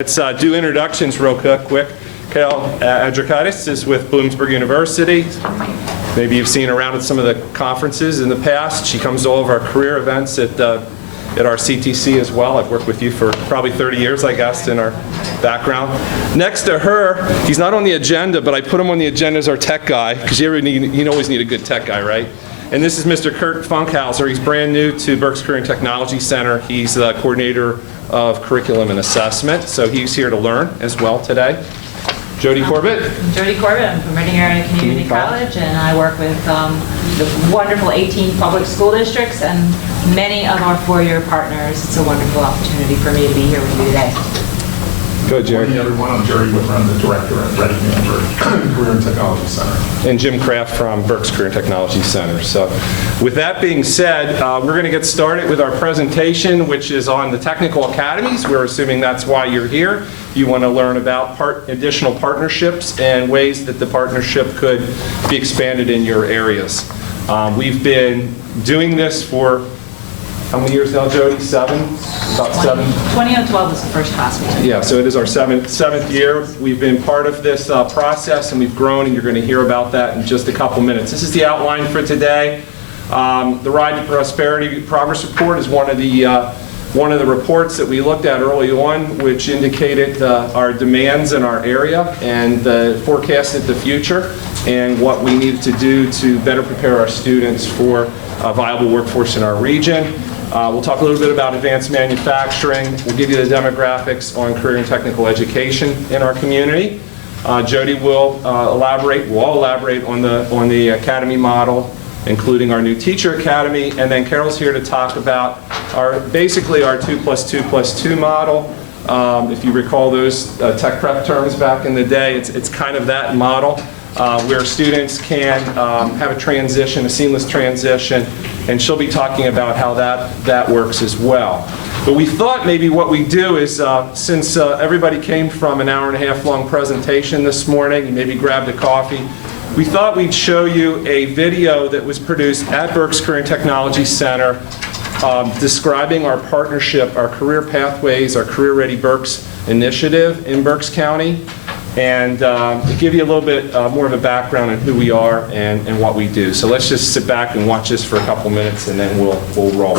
Let's do introductions real quick. Carol Academies is with Bloomsburg University. Maybe you've seen her around at some of the conferences in the past. She comes to all of our career events at our CTC as well. I've worked with you for probably 30 years, I guess, in our background. Next to her, he's not on the agenda, but I put him on the agenda as our tech guy, because you always need a good tech guy, right? And this is Mr. Kurt Funkhauser. He's brand new to Berks Career and Technology Center. He's the coordinator of curriculum and assessment, so he's here to learn as well today. Jody Corbett. I'm Jody Corbett. I'm from Reading Area Community College, and I work with the wonderful 18 public school districts and many of our four-year partners. It's a wonderful opportunity for me to be here with you today. Go, Jerry. Good morning, everyone. I'm Jerry Whitmer. I'm the director at Reading Career and Technology Center. And Jim Kraft from Berks Career and Technology Center. So with that being said, we're going to get started with our presentation, which is on the technical academies. We're assuming that's why you're here. You want to learn about additional partnerships and ways that the partnership could be expanded in your areas. We've been doing this for how many years now, Jody? Seven? About 2012 was the first class we took. Yeah, so it is our seventh year. We've been part of this process, and we've grown, and you're going to hear about that in just a couple minutes. This is the outline for today. The Ride to Prosperity Progress Report is one of the reports that we looked at early on, which indicated our demands in our area and forecasted the future and what we needed to do to better prepare our students for a viable workforce in our region. We'll talk a little bit about advanced manufacturing. We'll give you the demographics on career and technical education in our community. Jody will elaborate. We'll all elaborate on the academy model, including our new teacher academy, and then Carol's here to talk about basically our 2+2+2 model. If you recall those tech prep terms back in the day, it's kind of that model where students can have a seamless transition, and she'll be talking about how that works as well. But we thought maybe what we do is, since everybody came from an hour and a half long presentation this morning, and maybe grabbed a coffee, we thought we'd show you a video that was produced at Berks Career and Technology Center describing our partnership, our career pathways, our Career Ready Berks initiative in Berks County, and give you a little bit more of a background on who we are and what we do. So let's just sit back and watch this for a couple minutes, and then we'll roll.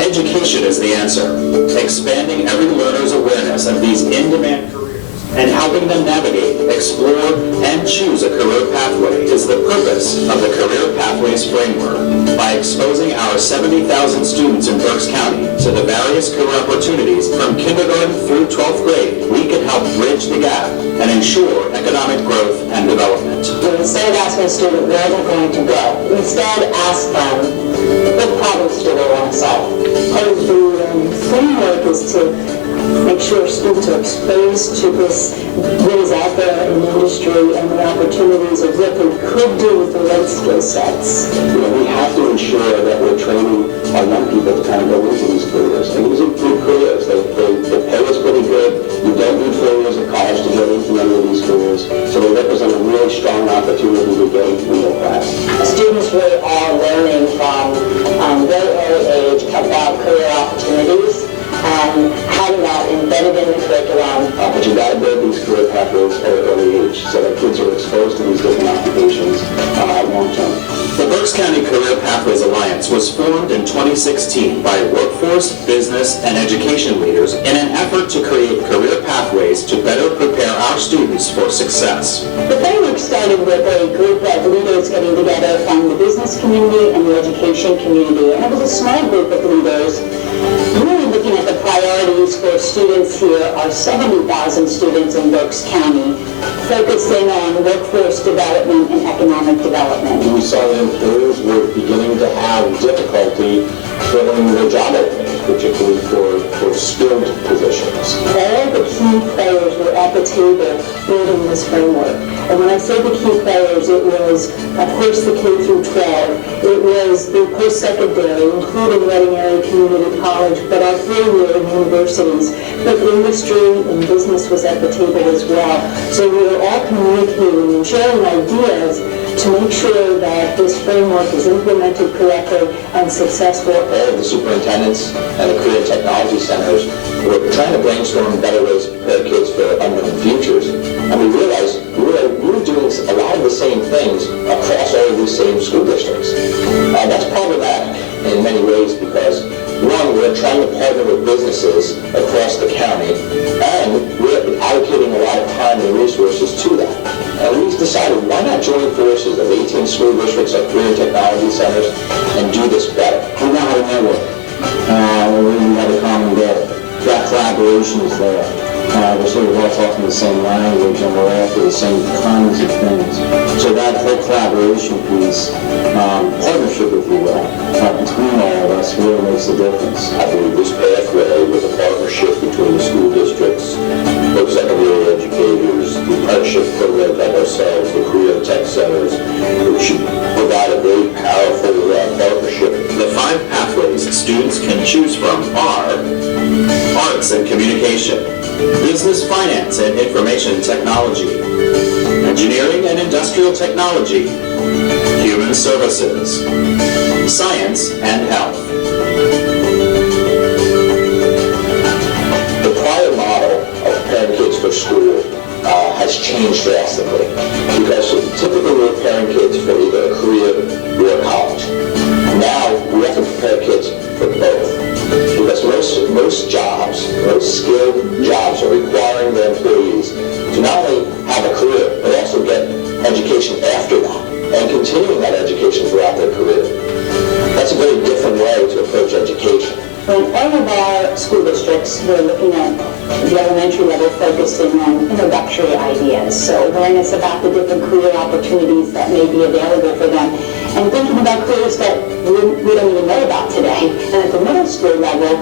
Education is the answer. Expanding every learner's awareness of these in-demand careers and helping them navigate, explore, and choose a career pathway is the purpose of the Career Pathways Framework. By exposing our 70,000 students in Berks County to the various career opportunities from kindergarten through 12th grade, we can help bridge the gap and ensure economic growth and development. Instead of asking a student where they're going to go, instead ask them, what problems do they want to solve? Part of the framework is to make sure students are exposed to what is out there in the industry and the opportunities of what they could do with the right skill sets. We have to ensure that we're training our young people to kind of go into these careers. And these are good careers. The pay is pretty good. You don't need 4 years of college to get into any of these careers. So they represent a really strong opportunity to get into the middle class. Students really are learning from very early age about career opportunities and having that embedded in the curriculum. But you got to build these career pathways at an early age so that kids are exposed to these different occupations long term. The Berks County Career Pathways Alliance was formed in 2016 by workforce, business, and education leaders in an effort to create career pathways to better prepare our students for for success. The framework started with a group of leaders getting together from the business community and the education community. And it was a small group of leaders really looking at the priorities for students here, our 70,000 students in Berks County, focusing on workforce development and economic development. We saw that employers were beginning to have difficulty filling their job openings, particularly for skilled positions. All the key players were at the table building this framework. And when I say the key players, it was, of course, the K through 12. It was the post-secondary, including Reading Area Community College, but our four-year universities. But industry and business was at the table as well. So we were all communicating and sharing ideas to make sure that this framework is implemented correctly and successful. All of the superintendents and the career and technology centers were trying to brainstorm better ways to prepare kids for unknown futures. And we realized we were doing a lot of the same things across all of these same school districts. That's problematic in many ways because, one, we're trying to partner with businesses across the county, and we're allocating a lot of time and resources to that. And we decided, why not join forces of 18 school districts, our career and technology centers, and do this better? We know how to network. We have a common goal. That collaboration is there. We're sort of all talking the same language, and we're after the same kinds of things. So that whole collaboration piece, partnership, if you will, between all of us really makes a difference. I believe this pathway with a partnership between the school districts, post-secondary educators, the apprenticeship programs like ourselves, the career tech centers, which should provide a very powerful partnership. The 5 pathways students can choose from are arts and communication, business finance and information technology, engineering and industrial technology, human services, science and health. The prior model of preparing kids for school has changed drastically because typically we're preparing kids for either a career or college. Now we have to prepare kids for both. Because most jobs, most skilled jobs are requiring their employees to not only have a career, but also get education after that, and continuing that education throughout their career. That's a very different way to approach education. In all of our school districts, we're looking at the elementary level focusing on introductory ideas, so awareness about the different career opportunities that may be available for them, and thinking about careers that we don't even know about today. And at the middle school level,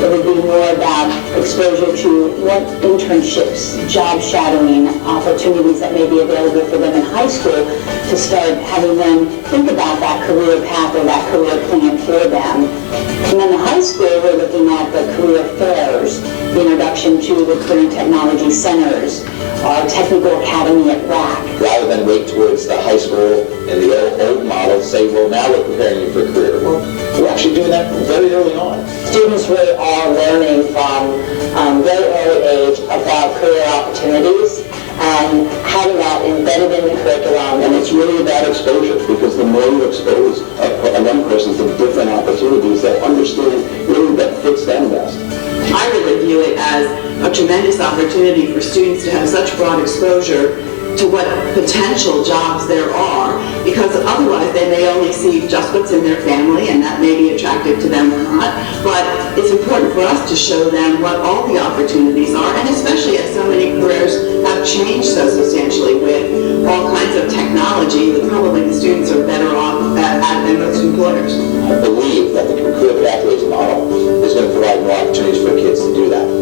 it would be more about exposure to what internships, job shadowing opportunities that may be available for them in high school to start having them think about that career path or that career plan for them. And then the high school, we're looking at the career fairs, the introduction to the career and technology centers, our technical academy at RAC. Rather than wait towards the high school and the old model, say, well, now we're preparing you for a career. Well, we're actually doing that very early on. Students really are learning from very early age about career opportunities and having that embedded in the curriculum. And it's really about exposure, because the more you expose a young person to different opportunities, they'll understand really what fits them best. I really view it as a tremendous opportunity for students to have such broad exposure to what potential jobs there are, because otherwise they may only see just what's in their family, and that may be attractive to them or not. But it's important for us to show them what all the opportunities are, and especially as so many careers have changed so substantially with all kinds of technology, that probably the students are better off at than most employers. I believe that the career pathways model is going to provide more opportunities for kids to do that.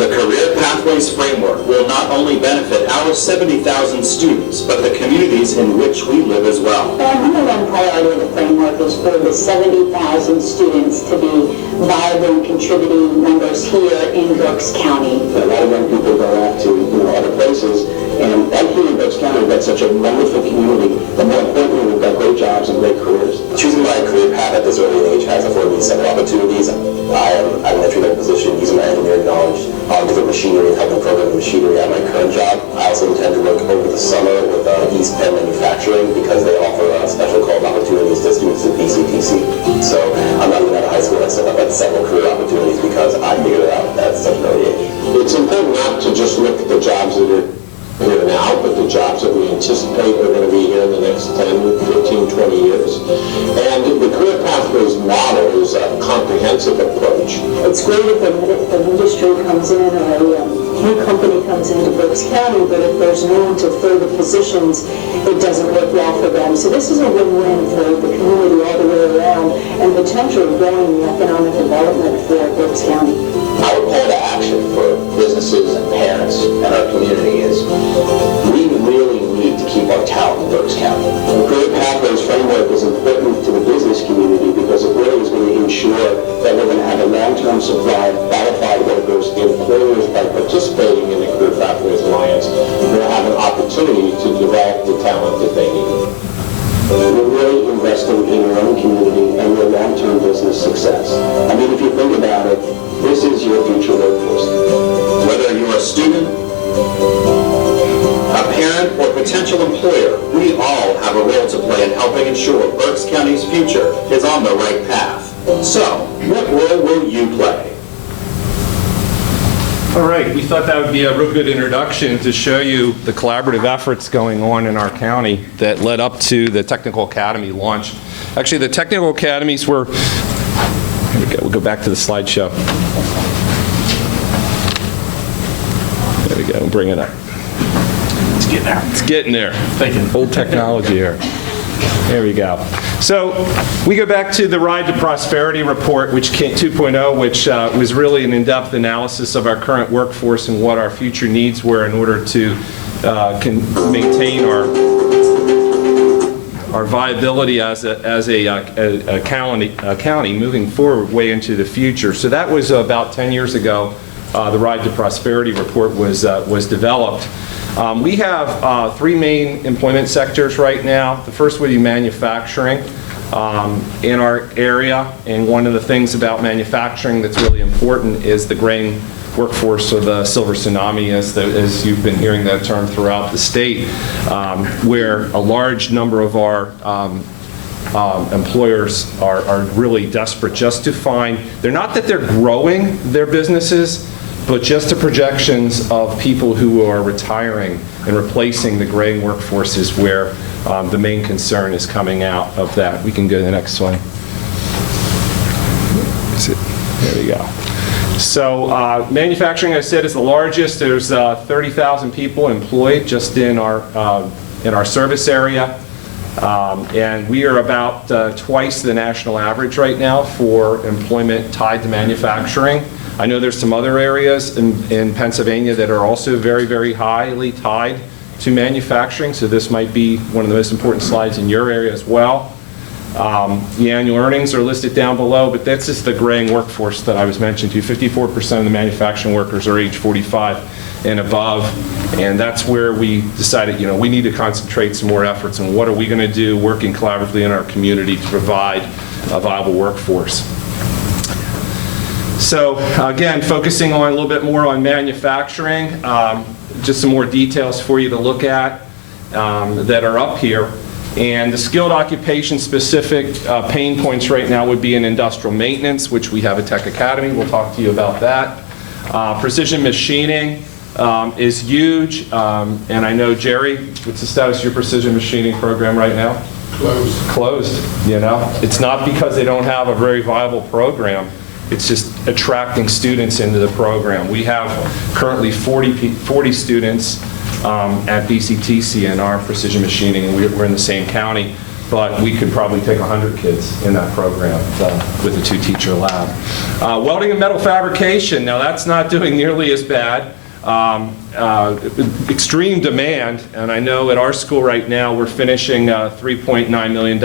The Career Pathways Framework will not only benefit our 70,000 students, but the communities in which we live as well. Our number one priority of the framework is for the 70,000 students to be viable and contributing members here in Berks County. A lot of young people go out to other places, and right here in Berks County, we've got such a wonderful community, but more importantly, we've got great jobs and great careers. Choosing my career path at this early age has afforded me several opportunities. I am at an entry-level position using my engineering knowledge on different machinery and helping program the machinery at my current job. I also intend to work over the summer with East Penn Manufacturing because they offer special called opportunities to students at BCTC. So I'm not even out of high school. I still have like several career opportunities because I figured it out at such an early age. It's important not to just look at the jobs that are here now, but the jobs that we anticipate are going to be here in the next 10, 15, 20 years. And the Career Pathways model is a comprehensive approach. It's great if an industry comes in or a new company comes into Berks County, but if there's no one to fill the positions, it doesn't work well for them. So this is a win-win for the community all the way around and potentially growing the economic development for Berks County. Our call to action for businesses and parents and our community is we really need to keep our talent in Berks County. The Career Pathways framework is important to the business community because it really is going to ensure that we're going to have a long-term supply of qualified workers. Employers, by participating in the Career Pathways Alliance, will have an opportunity to develop the talent that they need. We're really investing in your own community and your long-term business success. I mean, if you think about it, this is your future workforce. Whether you're a student, a parent, or potential employer, we all have a role to play in helping ensure Berks County's future is on the right path. So, what role will you play? All right, we thought that would be a real good introduction to show you the collaborative efforts going on in our county that led up to the Technical Academy launch. Actually, the Technical Academies were, here we go, we'll go back to the slideshow. There we go, we'll bring it up. It's getting there. It's getting there. Thank you. Old technology here. There we go. So we go back to the Ride to Prosperity report, which 2.0, which was really an in-depth analysis of our current workforce and what our future needs were in order to maintain our viability as a county moving forward way into the future. So that was about 10 years ago. The Ride to Prosperity report was developed. We have three main employment sectors right now. The first would be manufacturing in our area, and one of the things about manufacturing that's really important is the grain workforce, or the silver tsunami, as you've been hearing that term throughout the state, where a large number of our employers are really desperate just to find, they're not that they're growing their businesses, but just the projections of people who are retiring and replacing the grain workforce is where the main concern is coming out of that. We can go to the next one. There we go. So manufacturing, I said, is the largest. There's 30,000 people employed just in our service area. And we are about twice the national average right now for employment tied to manufacturing. I know there's some other areas in Pennsylvania that are also very, very highly tied to manufacturing, so this might be one of the most important slides in your area as well. The annual earnings are listed down below, but that's just the graying workforce that I was mentioning to. 54% of the manufacturing workers are age 45 and above, and that's where we decided, we need to concentrate some more efforts on what are we going to do working collaboratively in our community to provide a viable workforce. So again, focusing on a little bit more on manufacturing, just some more details for you to look at that are up here. And the skilled occupation specific pain points right now would be in industrial maintenance, which we have a Tech Academy. We'll talk to you about that. Precision machining is huge. And I know, Jerry, what's the status of your precision machining program right now? Closed, It's not because they don't have a very viable program. It's just attracting students into the program. We have currently 40 students at BCTC in our precision machining, and we're in the same county, but we could probably take 100 kids in that program with a 2-teacher lab. Welding and metal fabrication, now that's not doing nearly as bad. Extreme demand, and I know at our school right now we're finishing a $3.9 million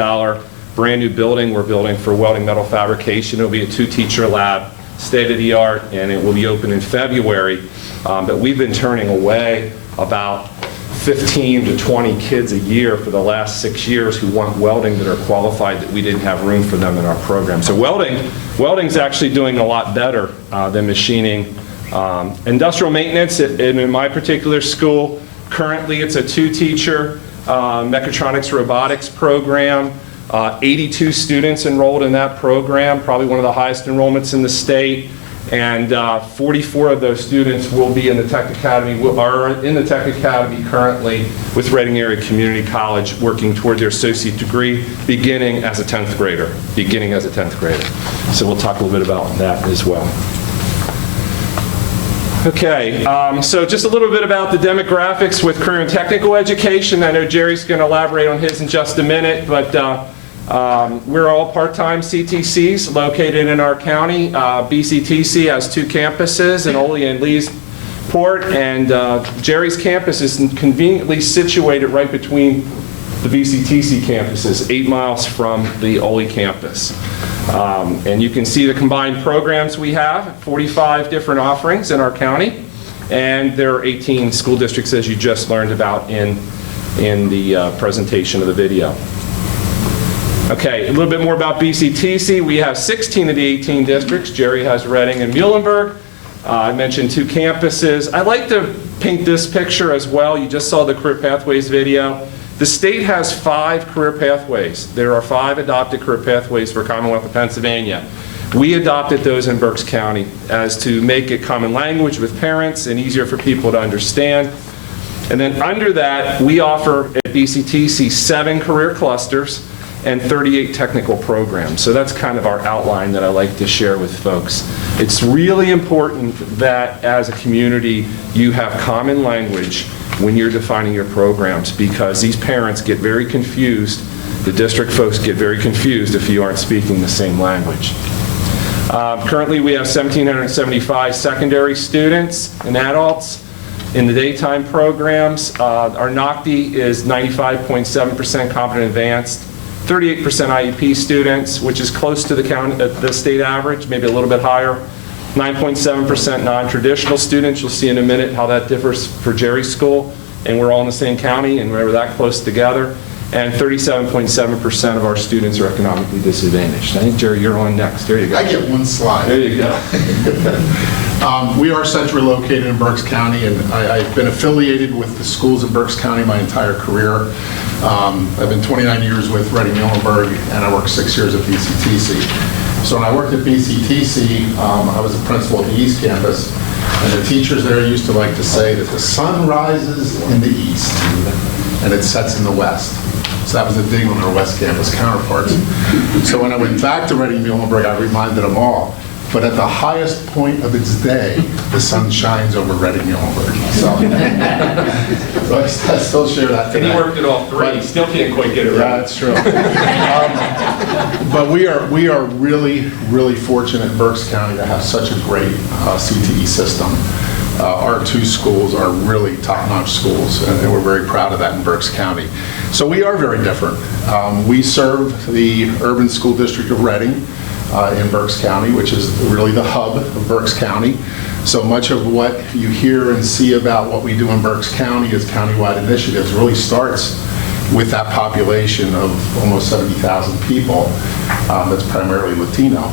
brand new building we're building for welding metal fabrication. It'll be a 2-teacher lab, state of the art, and it will be open in February. But we've been turning away about 15 to 20 kids a year for the last 6 years who want welding that are qualified, that we didn't have room for them in our program. So welding's actually doing a lot better than machining Industrial maintenance, in my particular school, currently it's a 2-teacher mechatronics robotics program. 82 students enrolled in that program, probably one of the highest enrollments in the state. And 44 of those students will be in the Tech Academy, are in the Tech Academy currently with Reading Area Community College, working toward their associate degree, beginning as a 10th grader. So we'll talk a little bit about that as well. Okay, so just a little bit about the demographics with career and technical education. I know Jerry's going to elaborate on his in just a minute, but we're all part-time CTCs located in our county. BCTC has 2 campuses in Ole and Leesport, and Jerry's campus is conveniently situated right between the BCTC campuses, 8 miles from the Ole campus. And you can see the combined programs we have, 45 different offerings in our county, and there are 18 school districts, as you just learned about in the presentation of the video. Okay, a little bit more about BCTC. We have 16 of the 18 districts. Jerry has Reading and Muhlenberg. I mentioned 2 campuses. I like to paint this picture as well. You just saw the Career Pathways video. The state has 5 career pathways. There are 5 adopted career pathways for Commonwealth of Pennsylvania. We adopted those in Berks County as to make it common language with parents and easier for people to understand. And then under that, we offer at BCTC 7 career clusters and 38 technical programs. So that's kind of our outline that I like to share with folks. It's really important that as a community, you have common language when you're defining your programs, because these parents get very confused, the district folks get very confused if you aren't speaking the same language. Currently, we have 1,775 secondary students and adults in the daytime programs. Our NOCTI is 95.7% competent advanced, 38% IEP students, which is close to the state average, maybe a little bit higher. 9.7% non-traditional students. You'll see in a minute how that differs for Jerry's school, and we're all in the same county and we're that close together. And 37.7% of our students are economically disadvantaged. I think, Jerry, you're on next. There you go. I get one slide. There you go. We are centrally located in Berks County, and I've been affiliated with the schools in Berks County my entire career. I've been 29 years with Reading Muhlenberg, and I worked 6 years at BCTC. So when I worked at BCTC, I was a principal at the East Campus, and the teachers there used to like to say that the sun rises in the east and it sets in the west. So that was a dig on our West Campus counterparts. So when I went back to Reading Muhlenberg, I reminded them all, but at the highest point of its day, the sun shines over Reading Muhlenberg. So I still share that today. And he worked at all 3. Still can't quite get it right. Yeah, that's true. But we are really, really fortunate in Berks County to have such a great CTE system. Our 2 schools are really top-notch schools, and we're very proud of that in Berks County. So we are very different. We serve the urban school district of Reading in Berks County, which is really the hub of Berks County. So much of what you hear and see about what we do in Berks County as countywide initiatives really starts with that population of almost 70,000 people that's primarily Latino.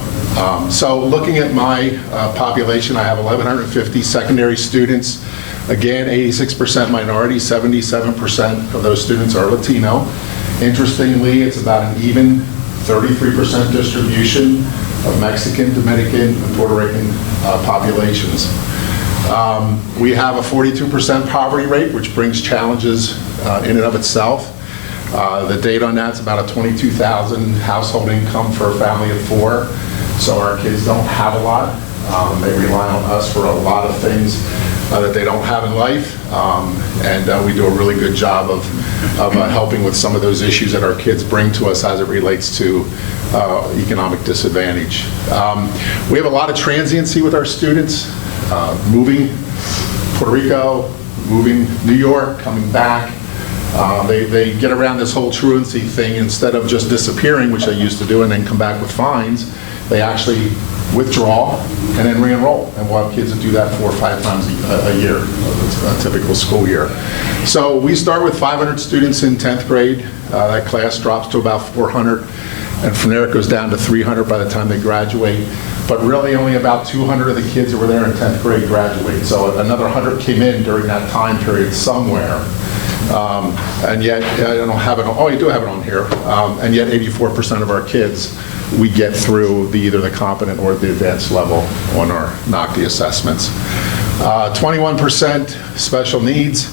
So looking at my population, I have 1,150 secondary students. Again, 86% minority, 77% of those students are Latino. Interestingly, it's about an even 33% distribution of Mexican, Dominican, and Puerto Rican populations. We have a 42% poverty rate, which brings challenges in and of itself. The date on that's about a $22,000 household income for a family of 4. So our kids don't have a lot. They rely on us for a lot of things that they don't have in life. And we do a really good job of helping with some of those issues that our kids bring to us as it relates to economic disadvantage. We have a lot of transiency with our students, moving Puerto Rico, moving New York, coming back. They get around this whole truancy thing. Instead of just disappearing, which they used to do, and then come back with fines, they actually withdraw and then re-enroll. And we'll have kids that do that 4 or 5 times a year, a typical school year. So we start with 500 students in 10th grade. That class drops to about 400. And from there it goes down to 300 by the time they graduate. but really only about 200 of the kids that were there in 10th grade graduated. So another 100 came in during that time period somewhere. And yet, I don't have it on, oh, you do have it on here. And yet 84% of our kids, we get through either the competent or the advanced level on our NOCTI assessments. 21% special needs.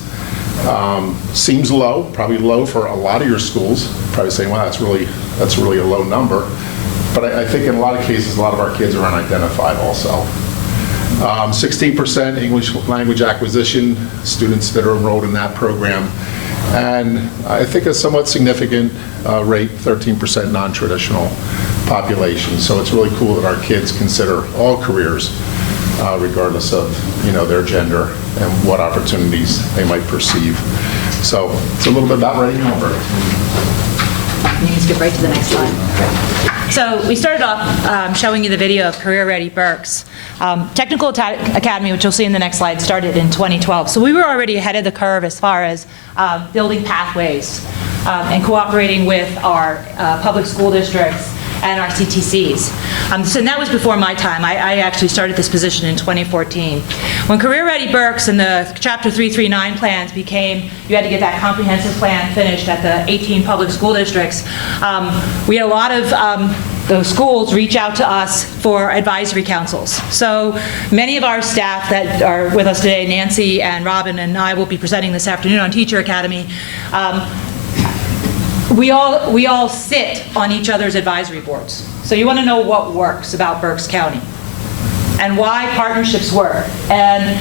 Seems low, probably low for a lot of your schools. Probably saying, well, that's really a low number. But I think in a lot of cases, a lot of our kids are unidentified also. 16% English language acquisition, students that are enrolled in that program. And I think a somewhat significant rate, 13% non-traditional population. So it's really cool that our kids consider all careers, regardless of their gender and what opportunities they might perceive. So it's a little bit about Reading Number. You can skip right to the next slide. So we started off showing you the video of Career Ready Berks. Technical Academy, which you'll see in the next slide, started in 2012. So we were already ahead of the curve as far as building pathways and cooperating with our public school districts and our CTCs. So that was before my time. I actually started this position in 2014. When Career Ready Berks and the Chapter 339 plans became, you had to get that comprehensive plan finished at the 18 public school districts, we had a lot of those schools reach out to us for advisory councils. So many of our staff that are with us today, Nancy and Robin and I will be presenting this afternoon on Teacher Academy, we all sit on each other's advisory boards. So you want to know what works about Berks County and why partnerships work. And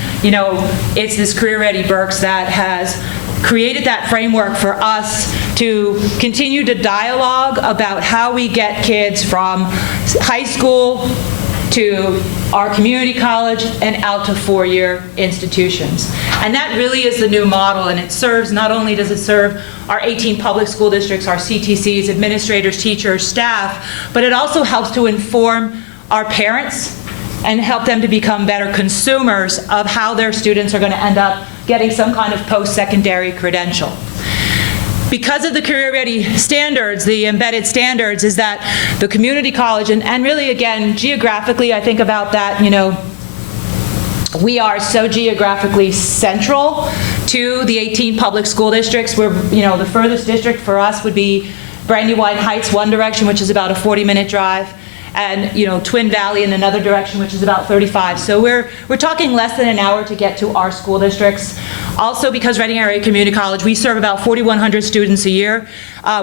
it's this Career Ready Berks that has created that framework for us to continue to dialogue about how we get kids from high school to our community college and out to four-year institutions. And that really is the new model, and it serves, not only does it serve our 18 public school districts, our CTCs, administrators, teachers, staff, but it also helps to inform our parents and help them to become better consumers of how their students are going to end up getting some kind of post-secondary credential. Because of the Career Ready standards, the embedded standards, is that the community college, and really, again, geographically, I think about that, we are so geographically central to the 18 public school districts. Where the furthest district for us would be Brandywine Heights one direction, which is about a 40-minute drive, and Twin Valley in another direction, which is about 35. So we're talking less than an hour to get to our school districts. Also, because Reading Area Community College, we serve about 4,100 students a year.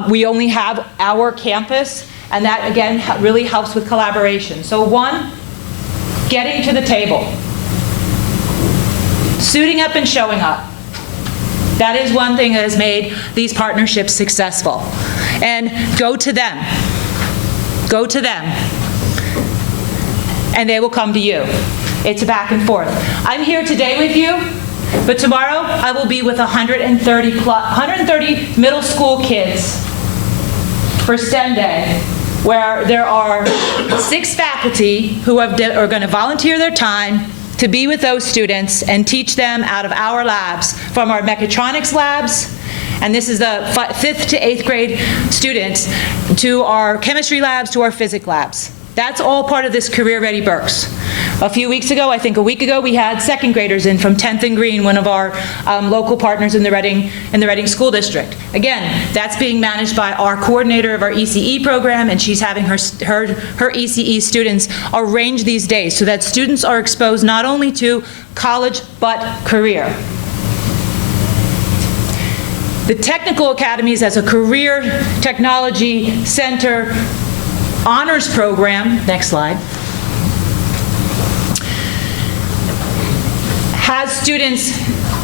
We only have our campus, and that again really helps with collaboration. So one, getting to the table, suiting up and showing up. That is one thing that has made these partnerships successful. And go to them. Go to them. And they will come to you. It's a back and forth. I'm here today with you, but tomorrow I will be with 130 middle school kids for STEM Day, where there are 6 faculty who are going to volunteer their time to be with those students and teach them out of our labs, from our mechatronics labs, and this is the 5th to 8th grade students, to our chemistry labs, to our physics labs. That's all part of this Career Ready Berks. A few weeks ago, I think a week ago, we had 2nd graders in from 10th and Green, one of our local partners in the Reading School District. Again, that's being managed by our coordinator of our ECE program, and she's having her ECE students arrange these days so that students are exposed not only to college but career. The Technical Academies as a career technology center honors program, next slide, has students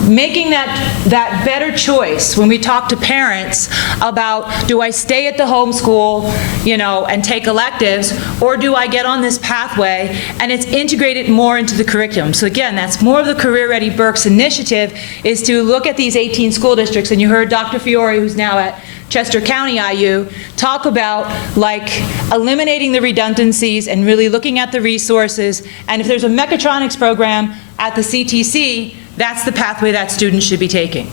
making that better choice when we talk to parents about, do I stay at the home school, and take electives, or do I get on this pathway? And it's integrated more into the curriculum. So again, that's more of the Career Ready Berks initiative, is to look at these 18 school districts, and you heard Dr. Fiore, who's now at Chester County IU, talk about eliminating the redundancies and really looking at the resources. And if there's a mechatronics program at the CTC, that's the pathway that students should be taking,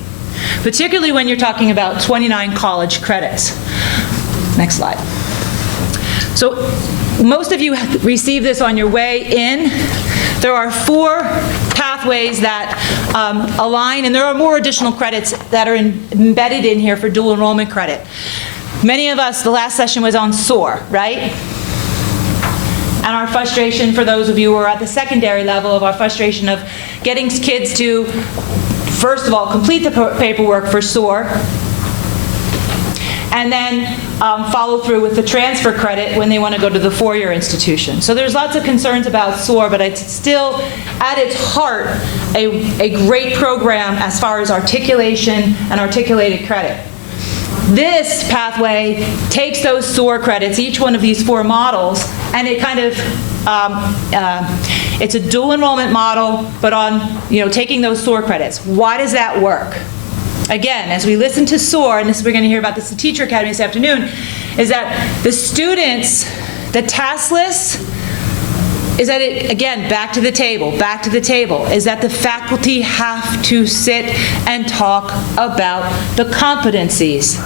particularly when you're talking about 29 college credits. Next slide. So most of you received this on your way in. There are 4 pathways that align, and there are more additional credits that are embedded in here for dual enrollment credit. Many of us, the last session was on SOAR, right? And our frustration, for those of you who are at the secondary level, of our frustration of getting kids to, first of all, complete the paperwork for SOAR, and then follow through with the transfer credit when they want to go to the four-year institution. So there's lots of concerns about SOAR, but it's still, at its heart, a great program as far as articulation and articulated credit. This pathway takes those SOAR credits, each one of these 4 models, and it kind of, it's a dual enrollment model, but on, taking those SOAR credits. Why does that work? Again, as we listen to SOAR, and this we're going to hear about this at Teacher Academy this afternoon, is that the students, the task list, is that it, again, back to the table, is that the faculty have to sit and talk about the competencies.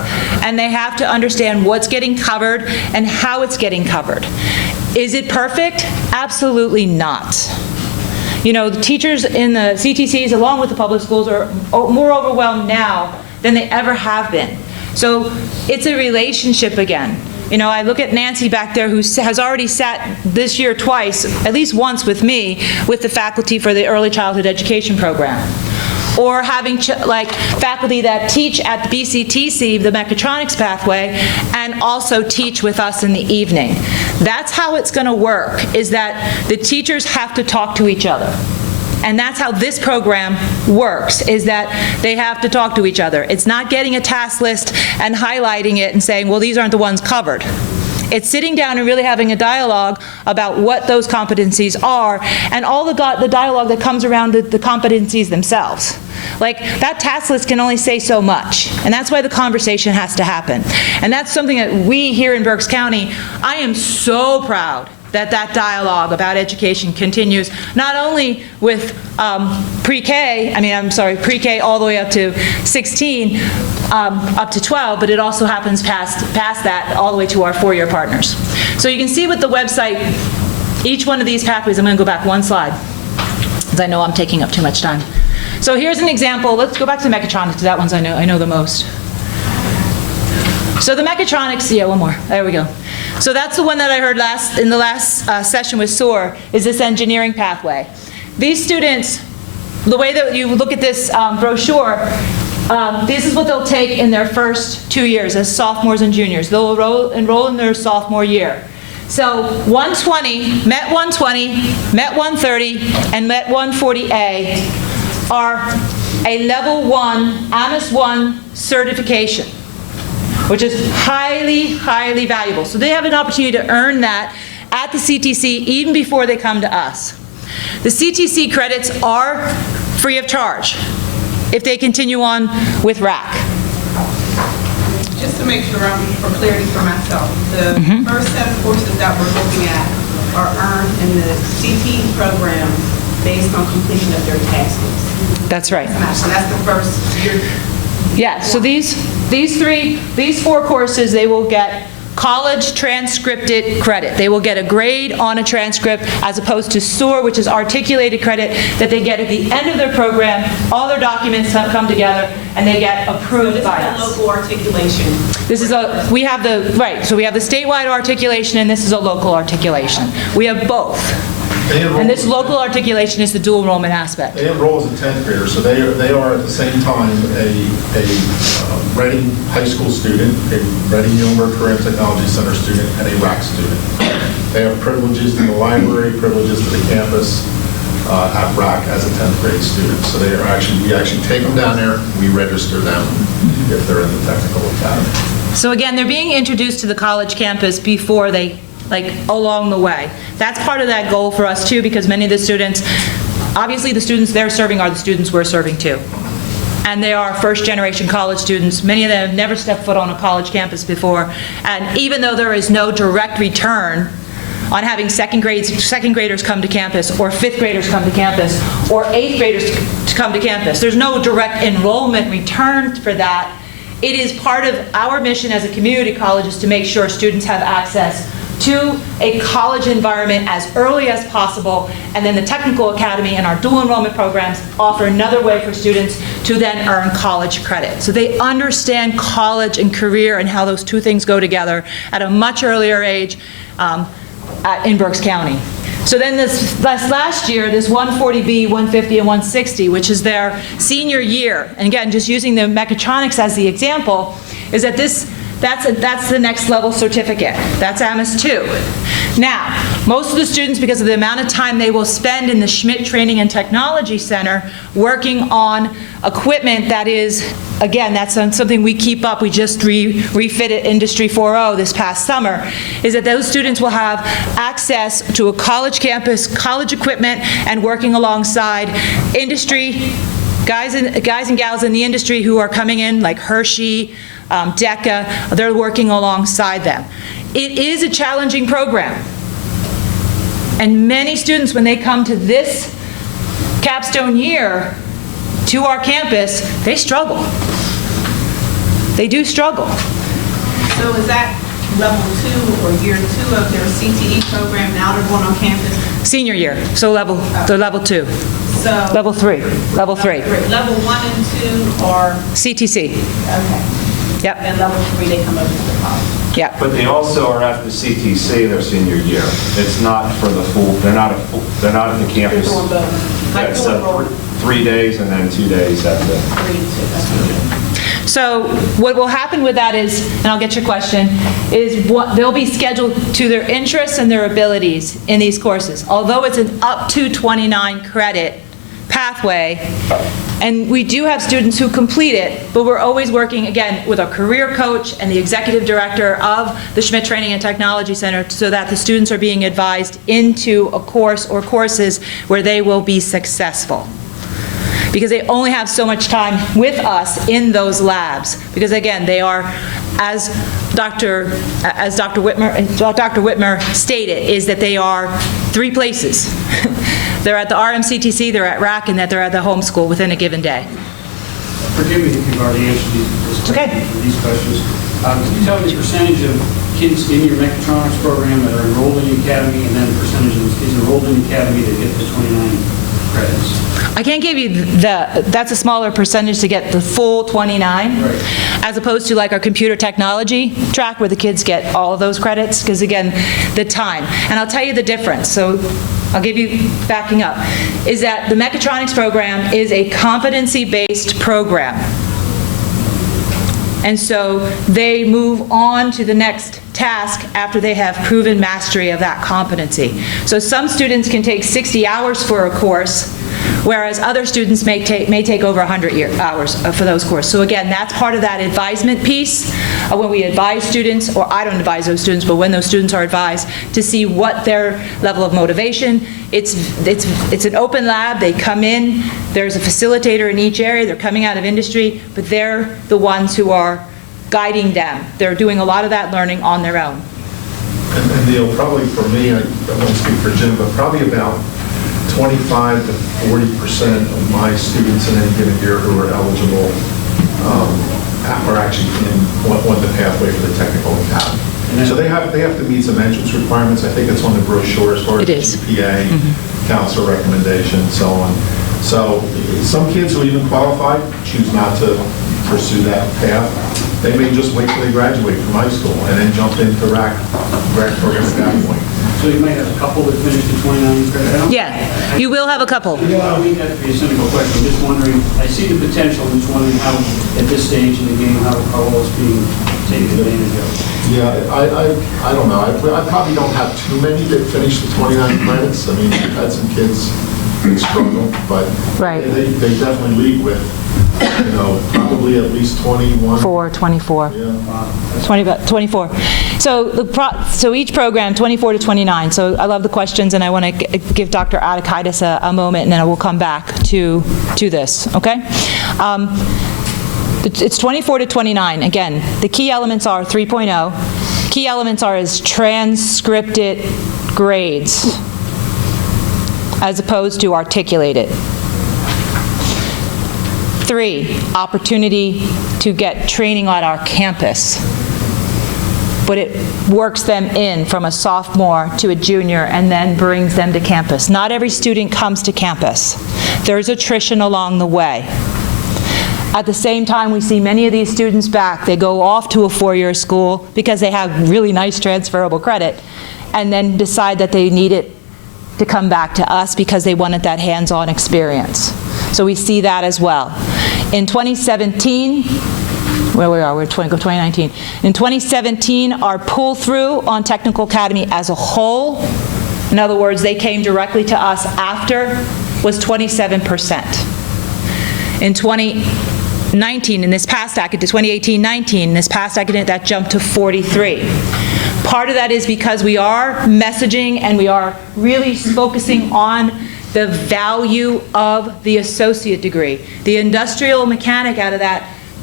And they have to understand what's getting covered and how it's getting covered. Is it perfect? Absolutely not. The teachers in the CTCs, along with the public schools, are more overwhelmed now than they ever have been. So it's a relationship again. I look at Nancy back there, who has already sat this year twice, at least once with me, with the faculty for the early childhood education program. Or having faculty that teach at the BCTC, the mechatronics pathway, and also teach with us in the evening. That's how it's going to work, is that the teachers have to talk to each other. And that's how this program works, is that they have to talk to each other. It's not getting a task list and highlighting it and saying, well, these aren't the ones covered. It's sitting down and really having a dialogue about what those competencies are, and all the dialogue that comes around the competencies themselves. That task list can only say so much, and that's why the conversation has to happen. And that's something that we here in Berks County, I am so proud that dialogue about education continues, not only with pre-K all the way up to 16, up to 12, but it also happens past that all the way to our four-year partners. So you can see with the website, each one of these pathways, I'm going to go back one slide, because I know I'm taking up too much time. So here's an example. Let's go back to the mechatronics, because that one's I know the most. So the mechatronics, one more. There we go. So that's the one that I heard in the last session with SOAR, is this engineering pathway. These students, the way that you look at this brochure, this is what they'll take in their first 2 years as sophomores and juniors. They'll enroll in their sophomore year. So 120, MET 120, MET 130, and MET 140A are a level 1 AMIS 1 certification, which is highly, highly valuable. So they have an opportunity to earn that at the CTC even before they come to us. The CTC credits are free of charge if they continue on with RAC. Just to make sure for clarity for myself, the first set of courses that we're looking at are earned in the CT program based on completion of their tasks. That's right. So that's the first year. Yeah, so these 4 courses, they will get college transcripted credit. They will get a grade on a transcript, as opposed to SOAR, which is articulated credit that they get at the end of their program. All their documents come together and they get approved by us. This is a local articulation. We have the statewide articulation, and this is a local articulation. We have both. And this local articulation is the dual enrollment aspect. They enroll as a 10th grader, so they are at the same time a Reading High School student, a Reading Muhlenberg Career and Technology Center student, and a RAC student. They have privileges to the library, privileges to the campus at RAC as a 10th grade student. So we actually take them down there, we register them if they're in the technical academy. So again, they're being introduced to the college campus before they, along the way. That's part of that goal for us too, because many of the students, obviously the students they're serving are the students we're serving too. And they are first-generation college students. Many of them have never stepped foot on a college campus before. And even though there is no direct return on having second graders come to campus, or 5th graders come to campus, or 8th graders to come to campus, there's no direct enrollment return for that. It is part of our mission as a community college is to make sure students have access to a college environment as early as possible, and then the Technical Academy and our dual enrollment programs offer another way for students to then earn college credit. So they understand college and career and how those two things go together at a much earlier age in Berks County. So then this last year, this 140B, 150, and 160, which is their senior year, and again, just using the mechatronics as the example, is that that's the next level certificate. That's AMIS 2. Now, most of the students, because of the amount of time they will spend in the Schmidt Training and Technology Center working on equipment that is, again, that's something we keep up. We just refitted Industry 4.0 this past summer, is that those students will have access to a college campus, college equipment, and working alongside industry, guys and gals in the industry who are coming in, like Hershey, DECA, they're working alongside them. It is a challenging program. And many students, when they come to this capstone year to our campus, they struggle. They do struggle. So is that level 2 or year 2 of their CTE program now they're going on campus? Senior year, so they're level 2. So Level 3. Level 1 and 2 are CTC. okay. Yep. And level 3 they come over to the college. Yep. But they also are at the CTC their senior year. It's not for the full, they're not at the campus. They're doing both. Yeah, it's 3 days and then 2 days at the. 3 and 2. That's what So what will happen with that is, and I'll get your question, is what they'll be scheduled to their interests and their abilities in these courses. Although it's an up to 29 credit pathway, and we do have students who complete it, but we're always working, again, with our career coach and the executive director of the Schmidt Training and Technology Center so that the students are being advised into a course or courses where they will be successful. Because they only have so much time with us in those labs. Because again, they are, as Dr. Whitmer stated, is that they are 3 places. They're at the RMCTC, they're at RAC, and that they're at the home school within a given day. Forgive me if you've already answered these questions. Can you tell me the percentage of kids in your mechatronics program that are enrolled in the academy, and then the percentage of kids enrolled in the academy that get the 29 credits? I can't give you that's a smaller percentage to get the full 29, Right. as opposed to like our computer technology track where the kids get all of those credits, because again, the time. And I'll tell you the difference, so I'll give you, backing up, is that the mechatronics program is a competency-based program. And so they move on to the next task after they have proven mastery of that competency. So some students can take 60 hours for a course, whereas other students may take over 100 hours for those courses. So again, that's part of that advisement piece when we advise students, or I don't advise those students, but when those students are advised to see what their level of motivation. It's an open lab. They come in. There's a facilitator in each area. They're coming out of industry, but they're the ones who are guiding them. They're doing a lot of that learning on their own. And Neil, probably for me, I won't speak for Jim, but probably about 25 to 40% of my students in any given year who are eligible are actually on the pathway for the technical academy. So they have to meet some entrance requirements. I think it's on the brochure as far as It is. GPA, counselor recommendation, and so on. So some kids who even qualify choose not to pursue that path. They may just wait till they graduate from high school and then jump into RAC program at that point. So you might have a couple that finish the 29 credit. Yeah, you will have a couple. I mean, that would be a cynical question. I'm just wondering, I see the potential, I'm just wondering how, at this stage in the game, how well it's being taken advantage of. Yeah, I don't know. I probably don't have too many that finish the 29 credits. I mean, we've had some kids that struggle, but Right. they definitely lead with, probably at least 21. 24. Yeah. 24. So each program, 24 to 29. So I love the questions, and I want to give Dr. Atakaitis a moment, and then we'll come back to this, okay? It's 24 to 29. Again, the key elements are 3.0. Key elements are as transcripted grades as opposed to articulated. 3, opportunity to get training on our campus, but it works them in from a sophomore to a junior and then brings them to campus. Not every student comes to campus. There's attrition along the way. At the same time, we see many of these students back. They go off to a four-year school because they have really nice transferable credit, and then decide that they need it to come back to us because they wanted that hands-on experience. So we see that as well. In 2017, where we are, we're 2019. In 2017, our pull-through on Technical Academy as a whole, in other words, they came directly to us after, was 27%. In 2019, in this past academic, 2018-19, in this past academic, that jumped to 43. Part of that is because we are messaging and we are really focusing on the value of the associate degree. The industrial mechanic out of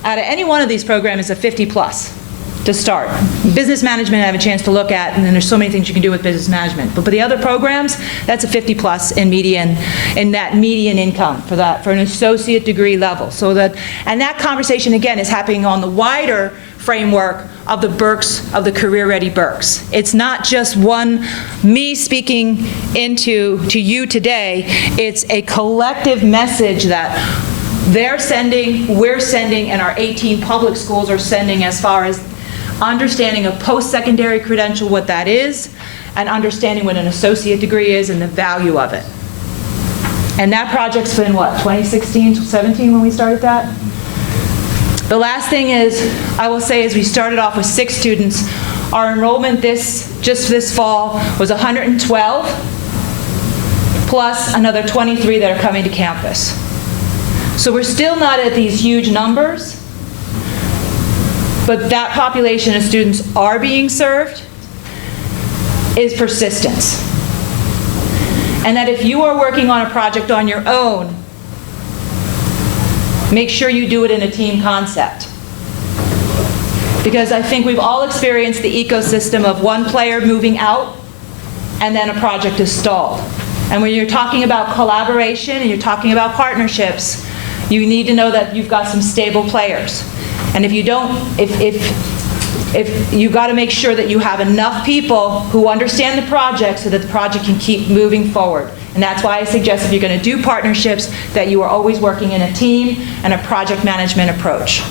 any one of these programs is a 50 plus to start. Business management I have a chance to look at, and then there's so many things you can do with business management. But the other programs, that's a 50 plus in that median income for an associate degree level. And that conversation again is happening on the wider framework of the Berks, of the Career Ready Berks. It's not just me speaking to you today, it's a collective message that they're sending, we're sending, and our 18 public schools are sending as far as understanding of post-secondary credential, what that is, and understanding what an associate degree is and the value of it. And that project's been, what, 2016, 17 when we started that? The last thing I will say is we started off with 6 students. Our enrollment just this fall was 112, plus another 23 that are coming to campus. So we're still not at these huge numbers, but that population of students are being served is persistence. And that if you are working on a project on your own, make sure you do it in a team concept. Because I think we've all experienced the ecosystem of one player moving out and then a project is stalled. And when you're talking about collaboration and you're talking about partnerships, you need to know that you've got some stable players. And if you don't, if you've got to make sure that you have enough people who understand the project so that the project can keep moving forward. And that's why I suggest if you're going to do partnerships that you are always working in a team and a project management approach.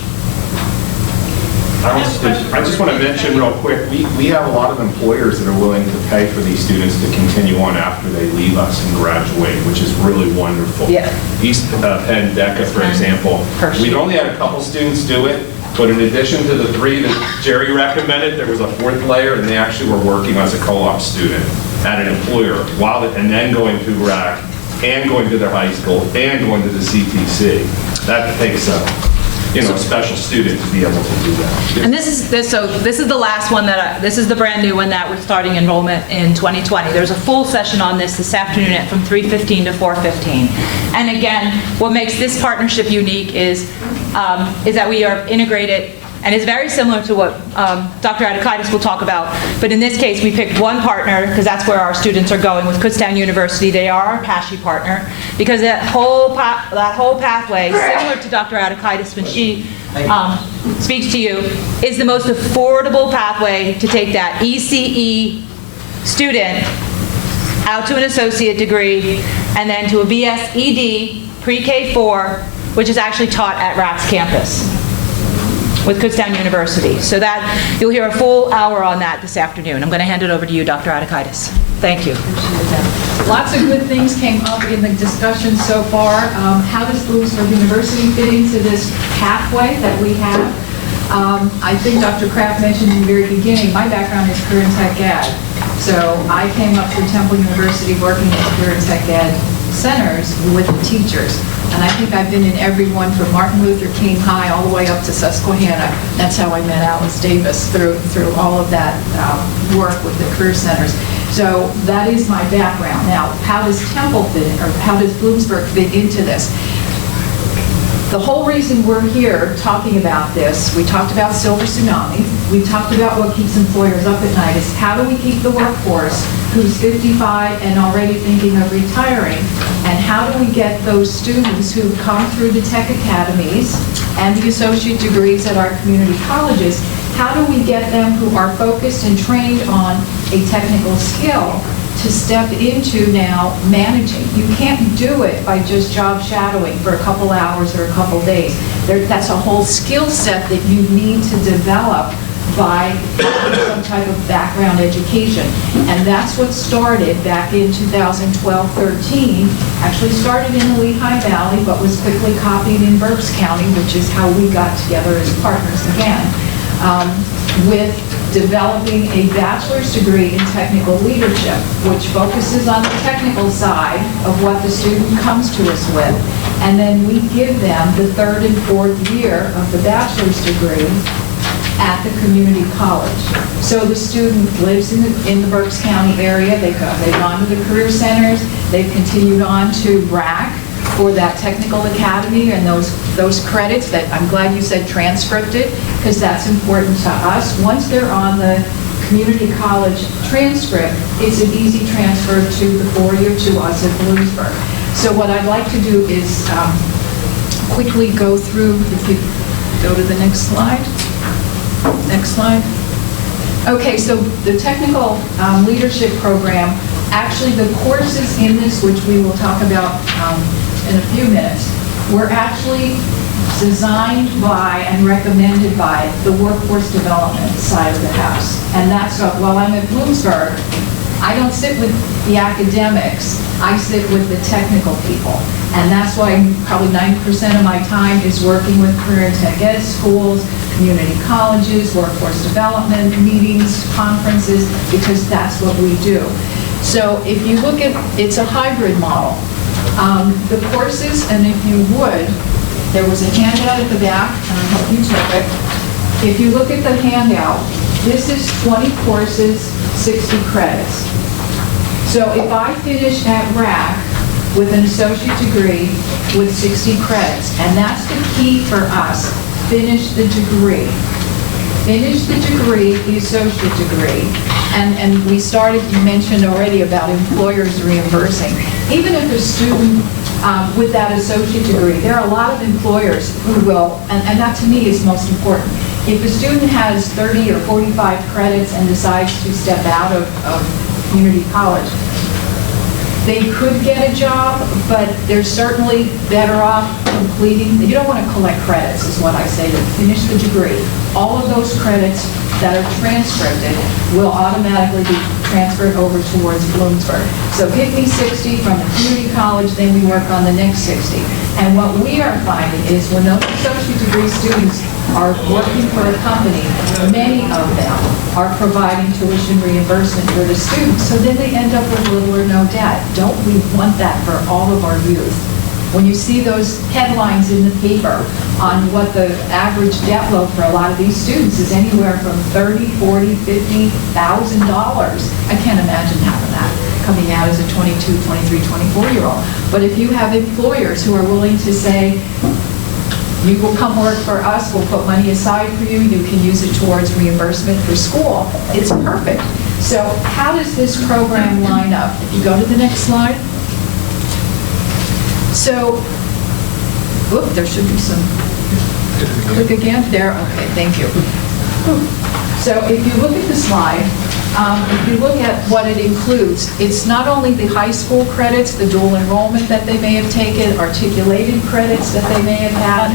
I just want to mention real quick, we have a lot of employers that are willing to pay for these students to continue on after they leave us and graduate, which is really wonderful. Yeah. East Penn DECA, for example, we've only had a couple students do it, but in addition to the 3 that Jerry recommended, there was a 4th player, and they actually were working as a co-op student at an employer, and then going to RAC, and going to their high school, and going to the CTC. That takes a special student to be able to do that. And this is the last one this is the brand new one that we're starting enrollment in 2020. There's a full session on this afternoon from 3:15 to 4:15. And again, what makes this partnership unique is that we are integrated, and it's very similar to what Dr. Academies will talk about. But in this case, we picked one partner because that's where our students are going with Kutztown University. They are our PASHE partner because that whole pathway, similar to Dr. Academies when she speaks to you, is the most affordable pathway to take that ECE student out to an associate degree and then to a BSED pre-K4, which is actually taught at RAC's campus with Kutztown University. So that, you'll hear a full hour on that this afternoon. I'm going to hand it over to you, Dr. Academies. Thank you. Lots of good things came up in the discussion so far. How does Bloomsburg University fit into this pathway that we have? I think Dr. Kraft mentioned in the very beginning, my background is career and tech ed. So I came up through Temple University working in career and tech ed centers with the teachers. And I think I've been in every one from Martin Luther King High all the way up to Susquehanna. That's how I met Alice Davis through all of that work with the career centers. So that is my background. Now, how does Temple fit in, or how does Bloomsburg fit into this? The whole reason we're here talking about this, we talked about silver tsunami, we talked about what keeps employers up at night, is how do we keep the workforce who's 55 and already thinking of retiring, and how do we get those students who come through the tech academies and the associate degrees at our community colleges, how do we get them who are focused and trained on a technical skill to step into now managing? You can't do it by just job shadowing for a couple hours or a couple days. That's a whole skill set that you need to develop by some type of background education. And that's what started back in 2012-13, actually started in the Lehigh Valley, but was quickly copied in Berks County, which is how we got together as partners again, with developing a bachelor's degree in technical leadership, which focuses on the technical side of what the student comes to us with. And then we give them the 3rd and 4th year of the bachelor's degree at the community college. So the student lives in the Berks County area, they've gone to the career centers, they've continued on to BRAC for that technical academy and those credits that, I'm glad you said transcripted, because that's important to us. Once they're on the community college transcript, it's an easy transfer to the 4-year to us at Bloomsburg. So what I'd like to do is quickly go through, if you go to the next slide. Next slide. Okay, so the technical leadership program, actually the courses in this, which we will talk about in a few minutes, were actually designed by and recommended by the workforce development side of the house. And that's what, while I'm at Bloomsburg, I don't sit with the academics, I sit with the technical people. And that's why probably 90% of my time is working with career and tech ed schools, community colleges, workforce development meetings, conferences, because that's what we do. So if you look at, it's a hybrid model. The courses, and if you would, there was a handout at the back, and I hope you took it. If you look at the handout, this is 20 courses, 60 credits. So if I finish at RAC with an associate degree with 60 credits, and that's the key for us, finish the degree. Finish the degree, the associate degree. And we started, you mentioned already about employers reimbursing. Even if a student with that associate degree, there are a lot of employers who will, and that to me is most important. If a student has 30 or 45 credits and decides to step out of community college, they could get a job, but they're certainly better off completing. You don't want to collect credits, is what I say, to finish the degree. All of those credits that are transcripted will automatically be transferred over towards Bloomsburg. So give me 60 from the community college, then we work on the next 60. And what we are finding is when those associate degree students are working for a company, many of them are providing tuition reimbursement for the students, so then they end up with little or no debt. Don't we want that for all of our youth? When you see those headlines in the paper on what the average debt load for a lot of these students is anywhere from $30,000, $40,000, $50,000, I can't imagine having that coming out as a 22, 23, 24-year-old. But if you have employers who are willing to say, you will come work for us, we'll put money aside for you, you can use it towards reimbursement for school, it's perfect. So how does this program line up? If you go to the next slide. So, whoop, there should be some, click again, there, okay, thank you. So if you look at the slide, if you look at what it includes, it's not only the high school credits, the dual enrollment that they may have taken, articulated credits that they may have had,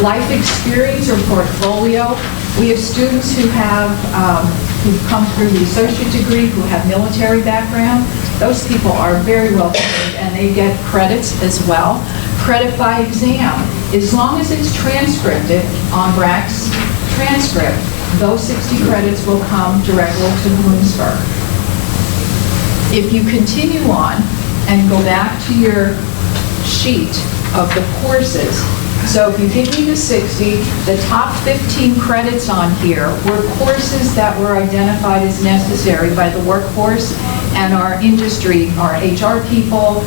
life experience or portfolio. We have students who have, who've come through the associate degree, who have military background. Those people are very well trained and they get credits as well. Credit by exam. As long as it's transcripted on BRAC's transcript, those 60 credits will come directly to Bloomsburg. If you continue on and go back to your sheet of the courses, so if you give me the 60, the top 15 credits on here were courses that were identified as necessary by the workforce and our industry, our HR people,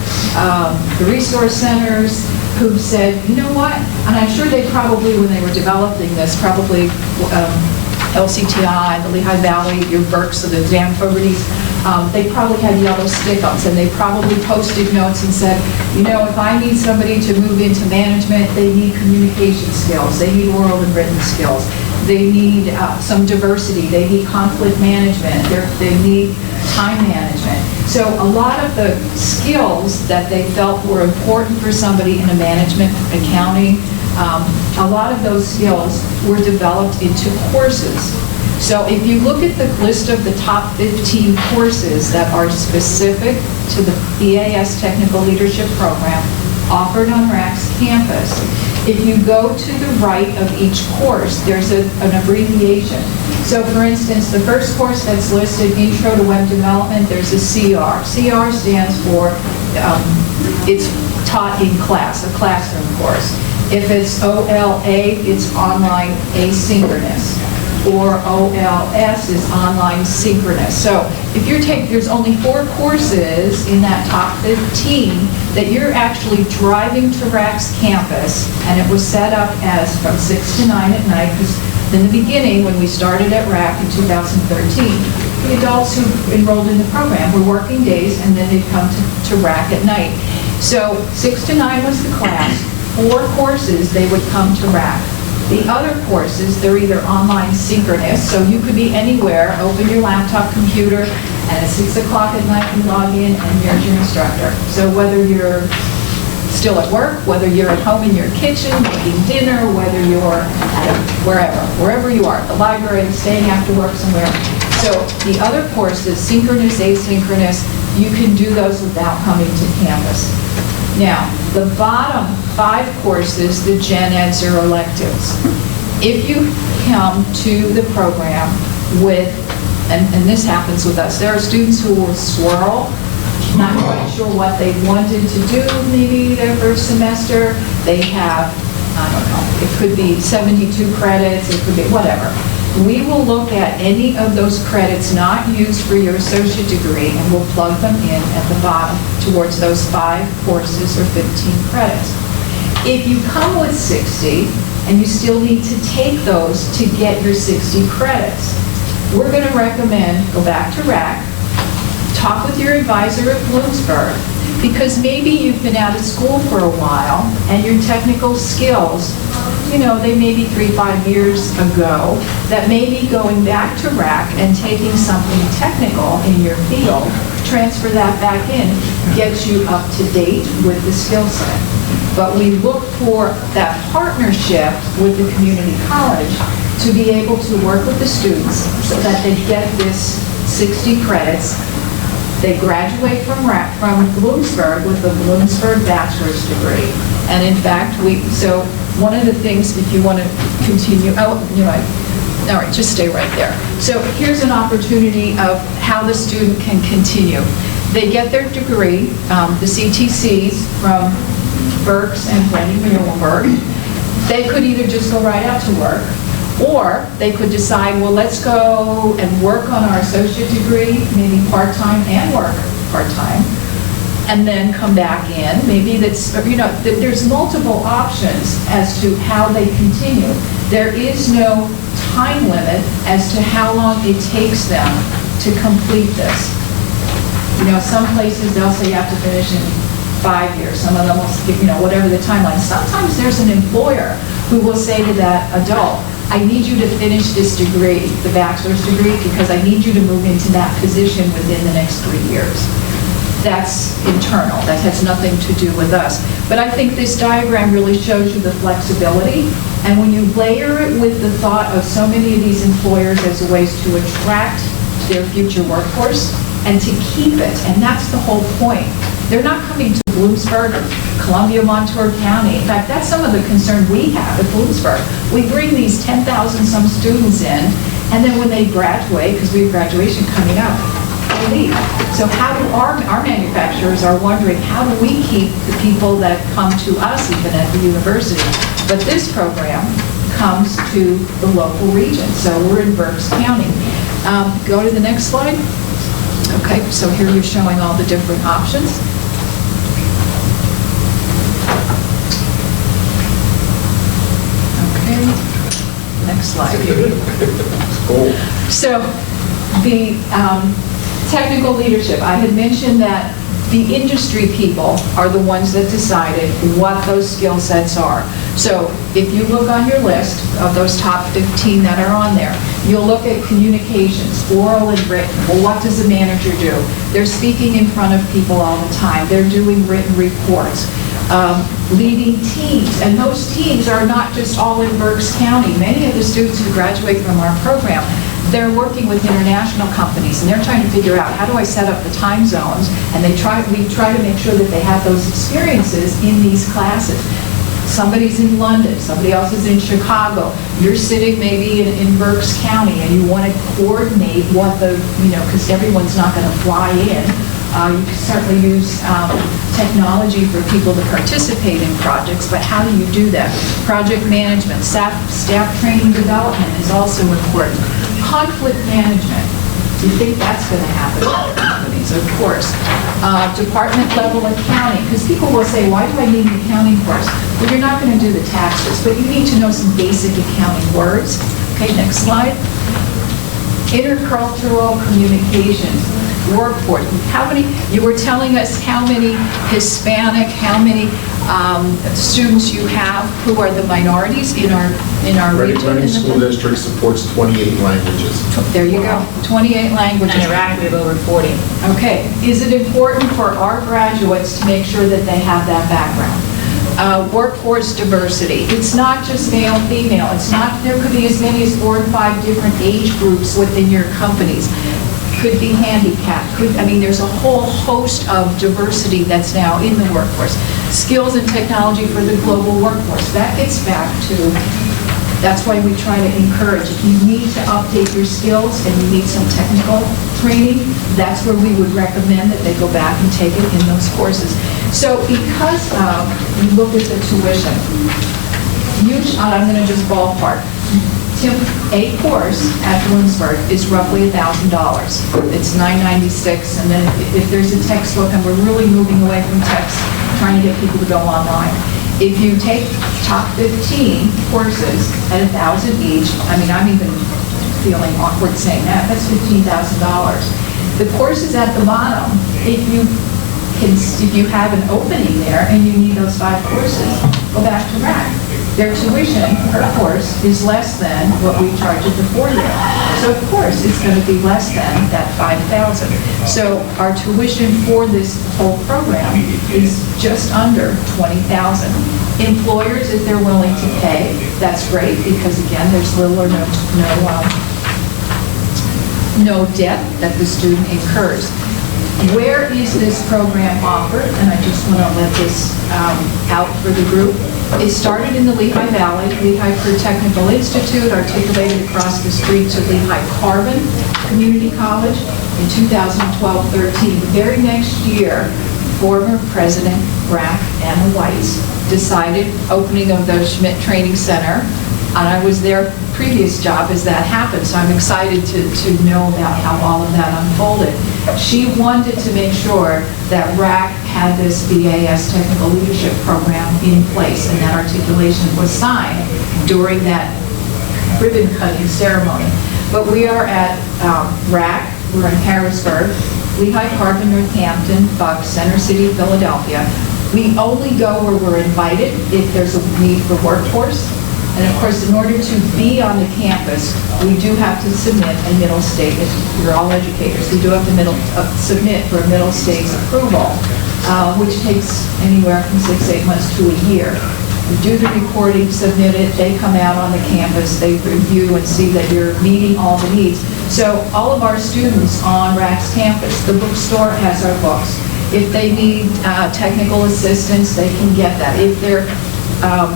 the resource centers, who said, you know what, and I'm sure they probably, when they were developing this, probably LCTI, the Lehigh Valley, your Berks, or the Dan Fogarty's, They probably had yellow stick-ups, and they probably posted notes and said, you know, if I need somebody to move into management, they need communication skills, they need oral and written skills, they need some diversity, they need conflict management, they need time management. So a lot of the skills that they felt were important for somebody in a management, accounting, a lot of those skills were developed into courses. So if you look at the list of the top 15 courses that are specific to the EAS Technical Leadership Program offered on RAC's campus, if you go to the right of each course, there's an abbreviation. So for instance, the first course that's listed, Intro to Web Development, there's a CR. CR stands for, it's taught in class, a classroom course. If it's OLA, it's online asynchronous. Or OLS is online synchronous. So if you're there's only 4 courses in that top 15 that you're actually driving to RAC's campus, and it was set up as from 6 to 9 at night, because in the beginning, when we started at RAC in 2013, the adults who enrolled in the program were working days, and then they'd come to RAC at night. So 6 to 9 was the class. 4 courses, they would come to RAC. The other courses, they're either online synchronous, so you could be anywhere, open your laptop computer, and at 6 o'clock at night you log in and there's your instructor. So whether you're still at work, whether you're at home in your kitchen making dinner, whether you're wherever you are, the library, staying after work somewhere. So the other courses, synchronous, asynchronous, you can do those without coming to campus. Now, the bottom 5 courses, the gen eds or electives. If you come to the program with, and this happens with us, there are students who will swirl, not quite sure what they wanted to do maybe their first semester. They have, I don't know, it could be 72 credits, it could be whatever. We will look at any of those credits not used for your associate degree, and we'll plug them in at the bottom towards those 5 courses or 15 credits. If you come with 60 and you still need to take those to get your 60 credits, we're going to recommend go back to RAC, talk with your advisor at Bloomsburg, because maybe you've been out of school for a while and your technical skills, you know, they may be 3-5 years ago, that maybe going back to RAC and taking something technical in your field, transfer that back in, gets you up to date with the skill set. But we look for that partnership with the community college to be able to work with the students so that they get this 60 credits. They graduate from Bloomsburg with a Bloomsburg bachelor's degree. And in fact, so one of the things, if you want to continue, all right, just stay right there. So here's an opportunity of how the student can continue. They get their degree, the CTCs from Berks and Muhlenberg. They could either just go right out to work, or they could decide, well, let's go and work on our associate degree, maybe part-time and work part-time, and then come back in. Maybe that's, you know, there's multiple options as to how they continue. There is no time limit as to how long it takes them to complete this. You know, some places they'll say you have to finish in 5 years. Some of them will, you know, whatever the timeline. Sometimes there's an employer who will say to that adult, I need you to finish this degree, the bachelor's degree, because I need you to move into that position within the next 3 years. That's internal. That has nothing to do with us. But I think this diagram really shows you the flexibility. And when you layer it with the thought of so many of these employers as ways to attract their future workforce and to keep it, and that's the whole point. They're not coming to Bloomsburg or Columbia, Montour County. In fact, that's some of the concern we have at Bloomsburg. We bring these 10,000 some students in, and then when they graduate, because we have graduation coming up, they leave. So how do our manufacturers are wondering, how do we keep the people that come to us even at the university? But this program comes to the local region. So we're in Berks County. Go to the next slide. Okay, so here you're showing all the different options. Okay, next slide. Cool. So the Technical leadership. I had mentioned that the industry people are the ones that decided what those skill sets are. So if you look on your list of those top 15 that are on there, you'll look at communications, oral and written. Well, what does a manager do? They're speaking in front of people all the time. They're doing written reports. Leading teams, and those teams are not just all in Berks County. Many of the students who graduate from our program, they're working with international companies, and they're trying to figure out, how do I set up the time zones? And we try to make sure that they have those experiences in these classes. Somebody's in London, somebody else is in Chicago. You're sitting maybe in Berks County, and you want to coordinate what because everyone's not going to fly in. You can certainly use technology for people to participate in projects, but how do you do that? Project management, staff training development is also important. Conflict management, do you think that's going to happen in companies? Of course. Department level accounting, because people will say, why do I need an accounting course? Well, you're not going to do the taxes, but you need to know some basic accounting words. Okay, next slide. Intercultural communications. Workforce. You were telling us how many Hispanic, how many students you have who are the minorities in our region. Reading School District supports 28 languages. There you go, 28 languages. In Iraq, we have over 40. Okay, is it important for our graduates to make sure that they have that background? Workforce diversity. It's not just male, female. There could be as many as 4 or 5 different age groups within your companies. Could be handicapped. There's a whole host of diversity that's now in the workforce. Skills and technology for the global workforce. That gets back to, that's why we try to encourage. If you need to update your skills and you need some technical training, that's where we would recommend that they go back and take it in those courses. So because you look at the tuition, I'm going to just ballpark. A course at Bloomsburg is roughly $1,000. It's $996, and then if there's a textbook, and we're really moving away from text, trying to get people to go online. If you take top 15 courses at $1,000 each, I'm even feeling awkward saying that, that's $15,000. The courses at the bottom, if you have an opening there and you need those 5 courses, go back to RAC. Their tuition per course is less than what we charge at the 4-year. So of course, it's going to be less than that $5,000. So our tuition for this whole program is just under $20,000. Employers, if they're willing to pay, that's great, because again, there's little or no debt that the student incurs. Where is this program offered? And I just want to let this out for the group. It started in the Lehigh Valley, Lehigh Career Technical Institute, articulated across the street to Lehigh Carbon Community College in 2012-13. The very next year, former President Brack and the Whites decided opening of the Schmidt Training Center, and I was their previous job as that happened, so I'm excited to know about how all of that unfolded. She wanted to make sure that RAC had this BAS Technical Leadership Program in place, and that articulation was signed during that ribbon cutting ceremony. But we are at RAC, we're in Harrisburg, Lehigh Carbon, Northampton, Bucks, Center City, Philadelphia. We only go where we're invited if there's a need for workforce. And of course, in order to be on the campus, we do have to submit a middle state. We're all educators. We do have to submit for a middle state's approval, which takes anywhere from 6 to 8 months to a year. We do the reporting, submit it. They come out on the campus. They review and see that you're meeting all the needs. So all of our students on RAC's campus, the bookstore has our books. If they need technical assistance, they can get that. If they're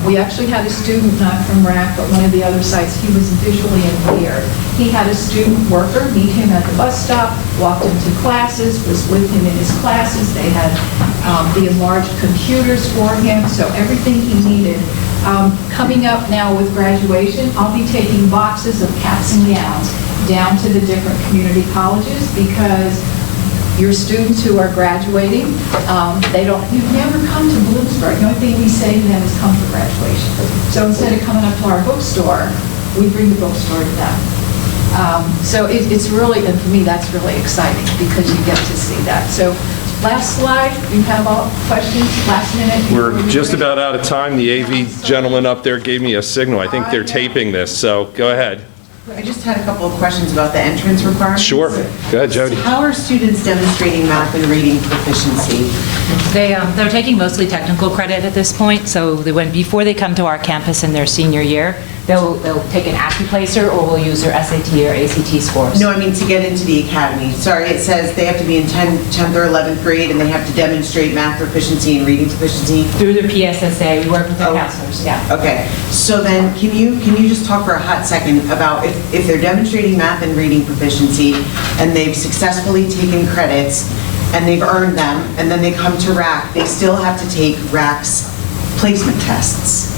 we actually had a student, not from RAC, but one of the other sites, he was visually impaired. He had a student worker meet him at the bus stop, walked into classes, was with him in his classes. They had the enlarged computers for him, so everything he needed. Coming up now with graduation, I'll be taking boxes of caps and gowns down to the different community colleges, because your students who are graduating, you've never come to Bloomsburg. The only thing we say to them is come for graduation. So instead of coming up to our bookstore, we bring the bookstore to them. So it's really, and for me, that's really exciting because you get to see that. So last slide, you have all questions, last minute? We're just about out of time. The AV gentleman up there gave me a signal. I think they're taping this, so go ahead. I just had a couple of questions about the entrance requirements. Sure. Go ahead, Jody. How are students demonstrating math and reading proficiency? They're taking mostly technical credit at this point, so before they come to our campus in their senior year, they'll take an Accuplacer or will use their SAT or ACT scores. No, I mean to get into the academy. Sorry, it says they have to be in 10th or 11th grade and they have to demonstrate math proficiency and reading proficiency. Through their PSSA, we work with their counselors, yeah. Okay, so then can you just talk for a hot second about if they're demonstrating math and reading proficiency and they've successfully taken credits and they've earned them and then they come to RAC, they still have to take RAC's placement tests?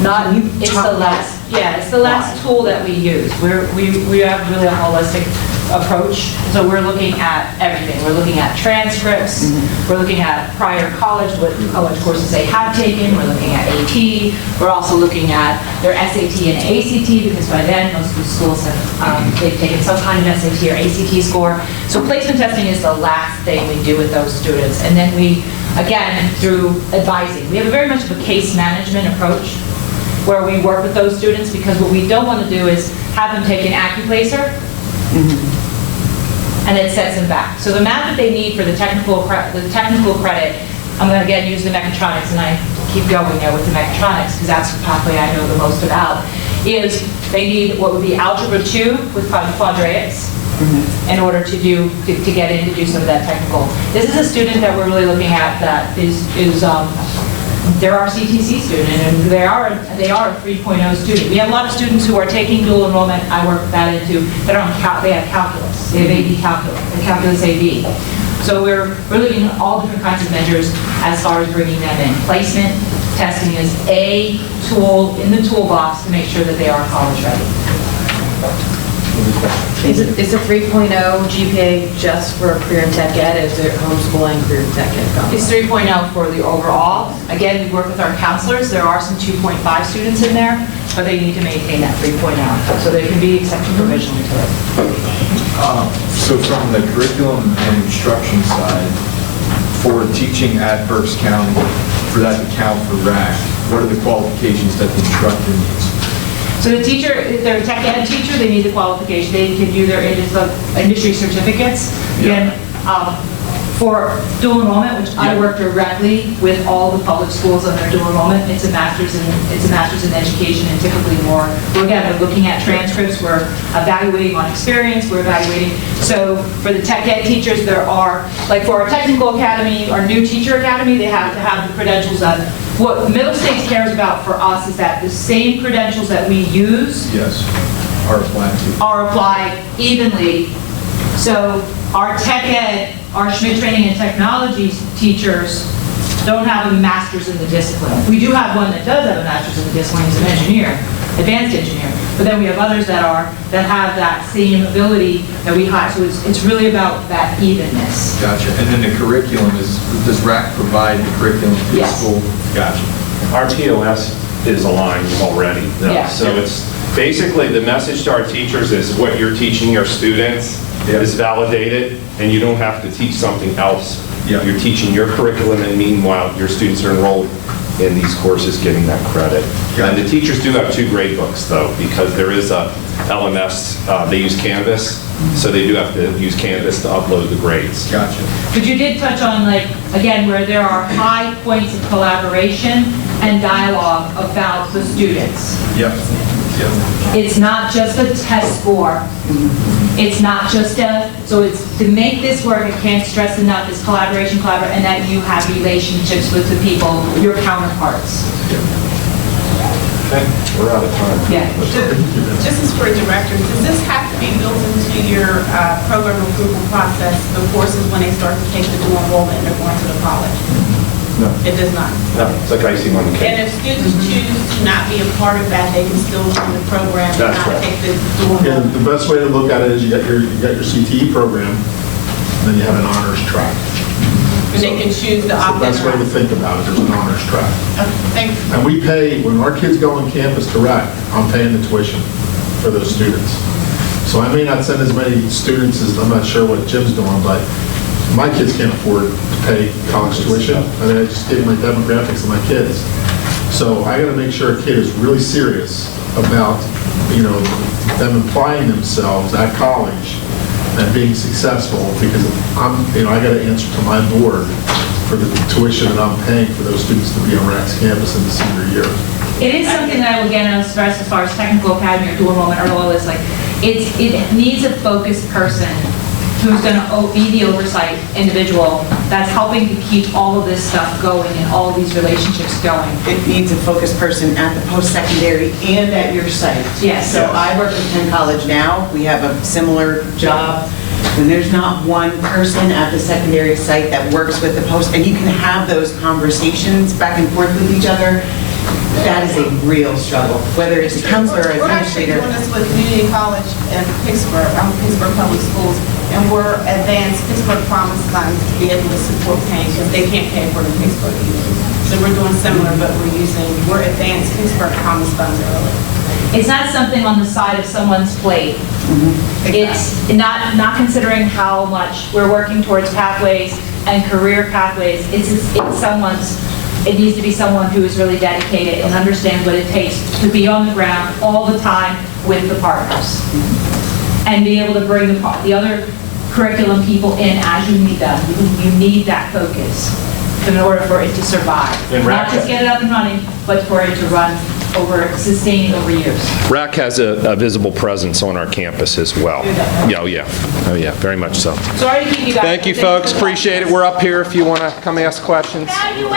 Not, it's the last, it's the last tool that we use. We have really a holistic approach, so we're looking at everything. We're looking at transcripts, we're looking at prior college, what college courses they have taken, we're looking at AP, we're also looking at their SAT and ACT, because by then most of the schools have, they've taken some kind of SAT or ACT score. So placement testing is the last thing we do with those students. And then we, again, through advising, we have a very much of a case management approach, where we work with those students, because what we don't want to do is have them take an Accuplacer and it sets them back. So the math that they need for the technical credit, I'm going to again use the mechatronics, and I keep going there with the mechatronics because that's the pathway I know the most about, is they need what would be Algebra 2 with quadratics in order to get in to do some of that technical. This is a student that we're really looking at that they're our CTC student, and they are a 3.0 student. We have a lot of students who are taking dual enrollment. I work that into, they have calculus, they have AD calculus, and calculus AD. So we're looking at all different kinds of measures as far as bringing them in. Placement testing is a tool in the toolbox to make sure that they are college ready. Is a 3.0 GPA just for career and tech ed? Is it homeschooling career and tech ed? It's 3.0 for the overall. Again, we work with our counselors. There are some 2.5 students in there, but they need to maintain that 3.0. So they can be accepted provisionally to it. So from the curriculum and instruction side, for teaching at Berks County, for that to count for RAC, what are the qualifications that the instructor needs? So the teacher, if they're a tech ed teacher, they need the qualification. They can do their industry certificates. Again, for dual enrollment, which I work directly with all the public schools on their dual enrollment, it's a master's in education, and typically more. Again, we're looking at transcripts, we're evaluating on experience, we're evaluating. So for the tech ed teachers, there are, like for our technical academy, our new teacher academy, they have to have the credentials that. What Middle States cares about for us is that the same credentials that we use are applied evenly. So our tech ed, our Schmidt training and technology teachers don't have a master's in the discipline. We do have one that does have a master's in the discipline. He's an engineer, advanced engineer. But then we have others that have that same ability that we hire. So it's really about that evenness. Gotcha. And then the curriculum does RAC provide the curriculum for the school? Gotcha. Our TOS is aligned already. Yeah. So it's basically the message to our teachers is what you're teaching your students is validated, and you don't have to teach something else. You're teaching your curriculum, and meanwhile, your students are enrolled in these courses getting that credit. And the teachers do have 2 grade books, though, because there is a LMS, they use Canvas, so they do have to use Canvas to upload the grades. Gotcha. But you did touch on, like, again, where there are high points of collaboration and dialogue about the students. Yep. It's not just a test score. It's not just so it's to make this work, I can't stress enough, is collaboration, and that you have relationships with the people, your counterparts. Okay, we're out of time. Yeah. Just as for directors, does this have to be built into your program approval process, the courses when they start to take the dual enrollment and they're going to the college? No. It does not? No, it's like icing on the cake. And if students choose to not be a part of that, they can still run the program and That's not right. take the dual Yeah, enrollment? the best way to look at it is you got your CTE program, and then you have an honors track. And they can choose the That's the opt-in. best way to think about it, there's an honors track. Okay, thank you. And we pay, when our kids go on campus to RAC, I'm paying the tuition for those students. So I may not send as many students as, I'm not sure what Jim's doing, but my kids can't afford to pay college tuition. I mean, I just gave my demographics of my kids. So I got to make sure a kid is really serious about, them applying themselves at college and being successful, because I got to answer to my board for the tuition that I'm paying for those students to be on RAC's campus in the senior year. It is something that I will again stress as far as technical academy or dual enrollment or all this, like, it needs a focused person who's going to be the oversight individual that's helping to keep all of this stuff going and all of these relationships going. It needs a focused person at the post-secondary and at your site. Yes. So I work with Penn College now. We have a similar job. And there's not one person at the secondary site that works with the post, and you can have those conversations back and forth with each other. That is a real struggle, whether it's a counselor or We're actually administrator. doing this with community college in Pittsburgh. I'm Pittsburgh Public Schools, and we're advanced Pittsburgh Promise funds to be able to support paying, because they can't pay for the Pittsburgh either. So we're doing similar, but we're advanced Pittsburgh Promise funds early. It's not something on the side of someone's plate. It's not considering how much we're working towards pathways and career pathways. It needs to be someone who is really dedicated and understands what it takes to be on the ground all the time with the partners. And be able to bring the other curriculum people in as you need them. You need that focus in order for it to survive. Not just get it up and running, but for it to run sustaining over years. RAC has a visible presence on our campus as well. Yeah, oh yeah, very much so. Sorry to keep you guys. Thank you, folks. Appreciate it. We're up here if you want to come ask questions.